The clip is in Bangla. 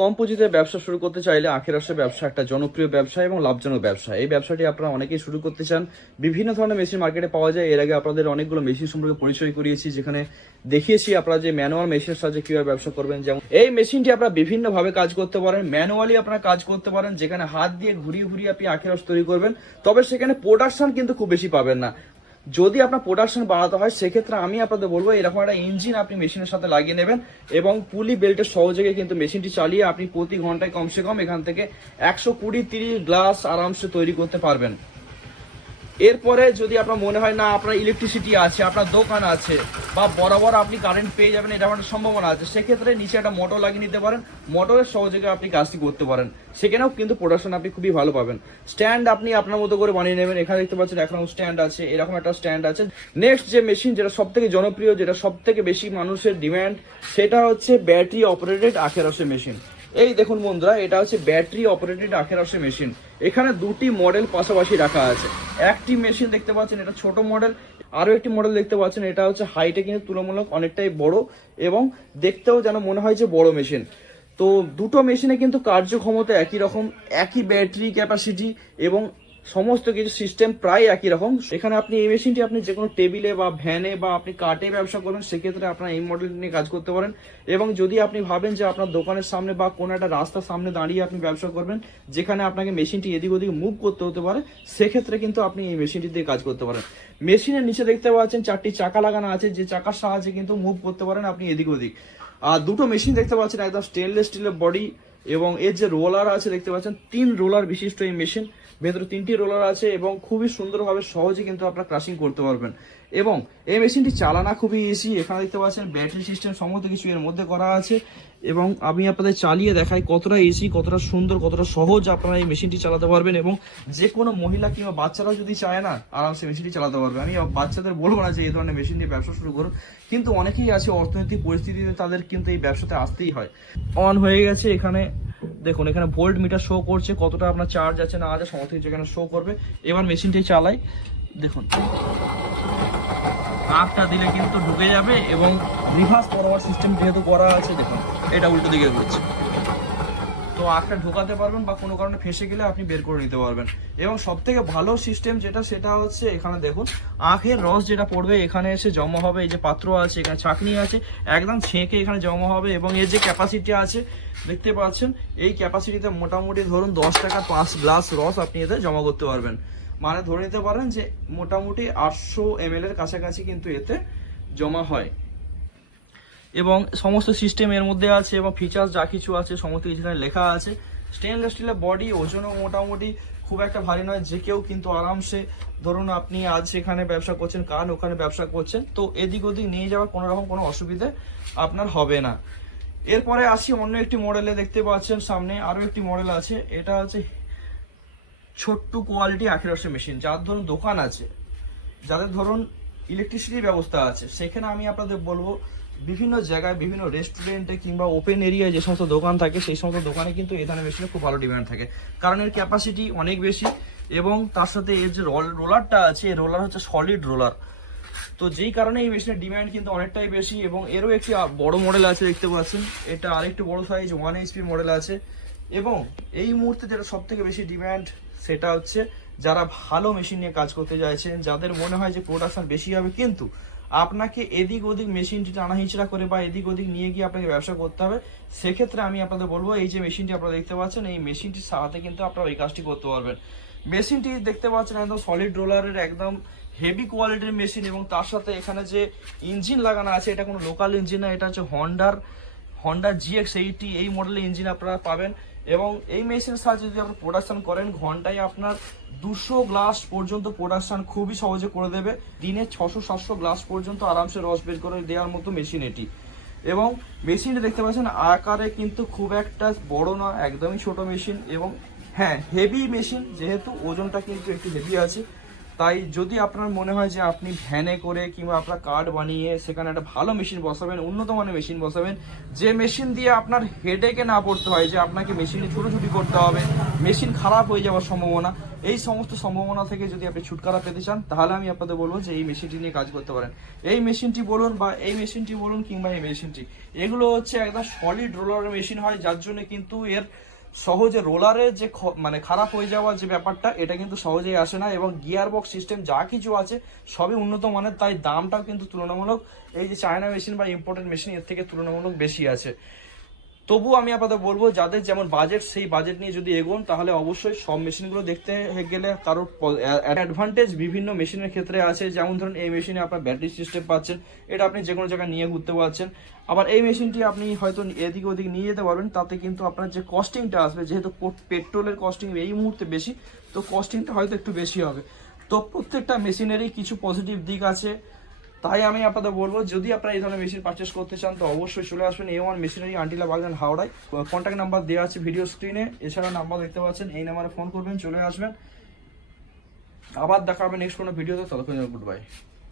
কম পুঁজিতে ব্যবসা শুরু করতে চাইলে আখের রসের ব্যবসা একটা জনপ্রিয় ব্যবসা এবং লাভজনক ব্যবসা। এই ব্যবসাটি আপনারা অনেকেই শুরু করতে চান। বিভিন্ন ধরনের মেশিন মার্কেটে পাওয়া যায়। এর আগে আপনাদের অনেকগুলো মেশিন সম্পর্কে পরিচয় করিয়েছি, যেখানে দেখিয়েছি আপনারা যে ম্যানুয়াল মেশিনের সাহায্যে কিভাবে ব্যবসা করবেন। যেমন এই মেশিনটি আপনারা বিভিন্নভাবে কাজ করতে পারেন। ম্যানুয়ালি আপনারা কাজ করতে পারেন, যেখানে হাত দিয়ে ঘুরিয়ে ঘুরিয়ে আপনি আখের রস তৈরি করবেন। তবে সেখানে প্রোডাকশন কিন্তু খুব বেশি পাবেন না। যদি আপনার প্রোডাকশন বাড়াতে হয়, সেক্ষেত্রে আমি আপনাদের বলবো এরকম একটা ইঞ্জিন আপনি মেশিনের সাথে লাগিয়ে নেবেন এবং পুলি বেল্টের সহযোগে কিন্তু মেশিনটি চালিয়ে আপনি প্রতি ঘন্টায় কমসে কম এখান থেকে 120-30 গ্লাস আরামসে তৈরি করতে পারবেন। এরপরে যদি আপনার মনে হয় না আপনার ইলেকট্রিসিটি আছে, আপনার দোকান আছে, বা বরাবর আপনি কারেন্ট পেয়ে যাবেন এটা একটা সম্ভাবনা আছে, সেক্ষেত্রে নিচে একটা মোটর লাগিয়ে নিতে পারেন। মোটরের সহযোগে আপনি কাজটি করতে পারেন, সেখানেও কিন্তু প্রোডাকশন আপনি খুবই ভালো পাবেন। স্ট্যান্ড আপনি আপনার মতো করে বানিয়ে নেবেন। এখানে দেখতে পাচ্ছেন এখন স্ট্যান্ড আছে, এরকম একটা স্ট্যান্ড আছে। নেক্সট যে মেশিন যেটা সব থেকে জনপ্রিয়, যেটা সব থেকে বেশি মানুষের ডিমান্ড, সেটা হচ্ছে ব্যাটারি অপারেটেড আখের রসের মেশিন। এই দেখুন বন্ধুরা, এটা হচ্ছে ব্যাটারি অপারেটেড আখের রসের মেশিন। এখানে দুটি মডেল পাশাপাশি রাখা আছে। একটি মেশিন দেখতে পাচ্ছেন এটা ছোট মডেল, আরো একটি মডেল দেখতে পাচ্ছেন এটা হচ্ছে হাইটে কিন্তু তুলনামূলক অনেকটাই বড় এবং দেখতেও যেন মনে হয় যে বড় মেশিন। তো দুটো মেশিনে কিন্তু কার্যক্ষমতা একই রকম, একই ব্যাটারি ক্যাপাসিটি এবং সমস্ত কিছু সিস্টেম প্রায় একই রকম। এখানে আপনি এই মেশিনটি আপনি যে কোনো টেবিলে বা ভ্যানে বা আপনি কাটে ব্যবসা করবেন, সেক্ষেত্রে আপনার এই মডেলটি নিয়ে কাজ করতে পারেন। এবং যদি আপনি ভাবেন যে আপনার দোকানের সামনে বা কোনো একটা রাস্তার সামনে দাঁড়িয়ে আপনি ব্যবসা করবেন, যেখানে আপনাকে মেশিনটি এদিক ওদিক মুভ করতে হতে পারে, সেক্ষেত্রে কিন্তু আপনি এই মেশিনটি দিয়ে কাজ করতে পারেন। মেশিনের নিচে দেখতে পাচ্ছেন 4টি চাকা লাগানো আছে, যে চাকার সাহায্যে কিন্তু মুভ করতে পারেন আপনি এদিক ওদিক। আর দুটো মেশিন দেখতে পাচ্ছেন একদম স্টেনলেস স্টিলের বডি, এবং এর যে রোলার আছে দেখতে পাচ্ছেন 3 রোলার বিশিষ্ট এই মেশিন। ভেতরে 3টি রোলার আছে এবং খুবই সুন্দরভাবে সহজে কিন্তু আপনারা ক্রাশিং করতে পারবেন। এবং এই মেশিনটি চালানো খুবই ইজি। এখানে দেখতে পাচ্ছেন ব্যাটারি সিস্টেম সমস্ত কিছু এর মধ্যে করা আছে, এবং আমি আপনাদের চালিয়ে দেখাই কতটা ইজি, কতটা সুন্দর, কতটা সহজ আপনারা এই মেশিনটি চালাতে পারবেন। এবং যে কোনো মহিলা কিংবা বাচ্চারা যদি চায় না, আরামসে মেশিনটি চালাতে পারবে। আমি বাচ্চাদের বলবো না যে এই ধরনের মেশিন দিয়ে ব্যবসা শুরু করুন, কিন্তু অনেকেই আছে অর্থনৈতিক পরিস্থিতিতে তাদের কিন্তু এই ব্যবসাতে আসতেই হয়। অন হয়ে গেছে, এখানে দেখুন এখানে ভোল্ট মিটার শো করছে, কতটা আপনার চার্জ আছে না আছে সমস্ত কিছু এখানে শো করবে। এবার মেশিনটি চালাই, দেখুন আঁকটা দিলে কিন্তু ঢুকে যাবে, এবং রিভার্স ফরওয়ার্ড সিস্টেম যেহেতু করা আছে, দেখুন এটা উল্টো দিকে ঘুরছে, তো আঁকটা ঢোকাতে পারবেন বা কোনো কারণে ফেসে গেলে আপনি বের করে নিতে পারবেন। এবং সব থেকে ভালো সিস্টেম যেটা, সেটা হচ্ছে এখানে দেখুন আখের রস যেটা পড়বে এখানে এসে জমা হবে। এই যে পাত্র আছে, এখানে ছাঁকনি আছে, একদম ছেঁকে এখানে জমা হবে। এবং এর যে ক্যাপাসিটি আছে দেখতে পাচ্ছেন, এই ক্যাপাসিটিতে মোটামুটি ধরুন 10 টাকা 5 গ্লাস রস আপনি এতে জমা করতে পারবেন। মানে ধরে নিতে পারেন যে মোটামুটি 800 ml এর কাছাকাছি কিন্তু এতে জমা হয়। এবং সমস্ত সিস্টেম এর মধ্যে আছে, এবং ফিচার্স যা কিছু আছে সমস্ত কিছু লেখা আছে। স্টেনলেস স্টিলের বডি, ওজনও মোটামুটি খুব একটা ভারী নয়, যে কেউ কিন্তু আরামসে, ধরুন আপনি আজ এখানে ব্যবসা করছেন, কাল ওখানে ব্যবসা করছেন, তো এদিক ওদিক নিয়ে যাওয়ার কোনো রকম কোনো অসুবিধে আপনার হবে না। এরপরে আসি অন্য একটি মডেলে, দেখতে পাচ্ছেন সামনে আরও একটি মডেল আছে। এটা হচ্ছে ছোট্ট কোয়ালিটি আখের রসের মেশিন। যার ধরুন দোকান আছে, যাদের ধরুন ইলেকট্রিসিটির ব্যবস্থা আছে, সেখানে আমি আপনাদের বলবো বিভিন্ন জায়গায়, বিভিন্ন রেস্টুরেন্টে কিংবা ওপেন এরিয়ায় যে সমস্ত দোকান থাকে, সেই সমস্ত দোকানে কিন্তু এই ধরনের মেশিনের খুব ভালো ডিমান্ড থাকে, কারণ এর ক্যাপাসিটি অনেক বেশি। এবং তার সাথে এর যে রোলারটা আছে, এই রোলার হচ্ছে সলিড রোলার, তো যেই কারণে এই মেশিনের ডিমান্ড কিন্তু অনেকটাই বেশি। এবং এরও একটি বড় মডেল আছে, দেখতে পাচ্ছেন এটা আরেকটু বড় সাইজ 1 HP মডেল আছে। এবং এই মুহূর্তে যেটা সব থেকে বেশি ডিমান্ড, সেটা হচ্ছে যারা ভালো মেশিন নিয়ে কাজ করতে চাইছেন, যাদের মনে হয় যে প্রোডাকশন বেশি হবে, কিন্তু আপনাকে এদিক ওদিক মেশিনটি টানা হিঁচড়া করে বা এদিক ওদিক নিয়ে গিয়ে আপনাকে ব্যবসা করতে হবে, সেক্ষেত্রে আমি আপনাদের বলবো এই যে মেশিনটি আপনারা দেখতে পাচ্ছেন, এই মেশিনটির সাথে কিন্তু আপনারা এই কাজটি করতে পারবেন। মেশিনটি দেখতে পাচ্ছেন একদম সলিড রোলারের একদম হেভি কোয়ালিটির মেশিন, এবং তার সাথে এখানে যে ইঞ্জিন লাগানো আছে, এটা কোনো লোকাল ইঞ্জিন না, এটা হচ্ছে হন্ডা GX80 এই মডেলের ইঞ্জিন আপনারা পাবেন। এবং এই মেশিনের সাহায্যে যদি আপনি প্রোডাকশন করেন, ঘন্টায় আপনার 200 গ্লাস পর্যন্ত প্রোডাকশন খুবই সহজে করে দেবে। দিনে 600-700 গ্লাস পর্যন্ত আরামসে রস বের করে দেওয়ার মতো মেশিন এটি। এবং মেশিনটা দেখতে পাচ্ছেন আকারে কিন্তু খুব একটা বড় না, একদমই ছোট মেশিন। এবং হ্যাঁ, হেভি মেশিন, যেহেতু ওজনটা কিন্তু একটু হেভি আছে। তাই যদি আপনার মনে হয় যে আপনি ভ্যানে করে কিংবা আপনার কার্ড বানিয়ে সেখানে একটা ভালো মেশিন বসাবেন, উন্নত মানের মেশিন বসাবেন, যে মেশিন দিয়ে আপনার হেডেকে না পড়তে হয় যে আপনাকে মেশিনে ছুটোছুটি করতে হবে, মেশিন খারাপ হয়ে যাওয়ার সম্ভাবনা, এই সমস্ত সম্ভাবনা থেকে যদি আপনি ছুটকারা পেতে চান, তাহলে আমি আপনাদের বলবো যে এই মেশিনটি নিয়ে কাজ করতে পারেন। এই মেশিনটি বলুন বা এই মেশিনটি বলুন কিংবা এই মেশিনটি, এগুলো হচ্ছে একদম সলিড রোলারের মেশিন হয়, যার জন্য কিন্তু এর সহজে রোলারের যে মানে খারাপ হয়ে যাওয়ার যে ব্যাপারটা, এটা কিন্তু সহজেই আসে না, এবং গিয়ার বক্স সিস্টেম যা কিছু আছে সবই উন্নত মানের, তাই দামটাও কিন্তু তুলনামূলক এই যে চায়না মেশিন বা ইম্পোর্টেড মেশিন এর থেকে তুলনামূলক বেশি আছে। তবু আমি আপাতত বলবো যাদের যেমন বাজেট, সেই বাজেট নিয়ে যদি এগোন তাহলে অবশ্যই সব মেশিনগুলো দেখতে গেলে কারোর অ্যাডভান্টেজ বিভিন্ন মেশিনের ক্ষেত্রে আছে। যেমন ধরুন এই মেশিনে আপনার ব্যাটারি সিস্টেম পাচ্ছেন, এটা আপনি যে কোনো জায়গায় নিয়ে ঘুরতে পারছেন। আবার এই মেশিনটি আপনি হয়তো এদিক ওদিক নিয়ে যেতে পারবেন, তাতে কিন্তু আপনার যে কস্টিংটা আসবে, যেহেতু পেট্রোলের কস্টিং এই মুহূর্তে বেশি, তো কস্টিংটা হয়তো একটু বেশি হবে। তো প্রত্যেকটা মেশিনেরই কিছু পজিটিভ দিক আছে, তাই আমি আপনাদের বলবো যদি আপনারা এই ধরনের মেশিন পারচেস করতে চান তো অবশ্যই চলে আসবেন A1 মেশিনারি, আন্টিলা বাগদান, হাওড়ায়। কন্ট্যাক্ট নাম্বার দেওয়া আছে ভিডিও স্ক্রিনে, এছাড়া নাম্বার দেখতে পাচ্ছেন, এই নাম্বারে ফোন করবেন, চলে আসবেন। আবার দেখা হবে নেক্সট কোনো ভিডিওতে, ততক্ষণ গুড বাই।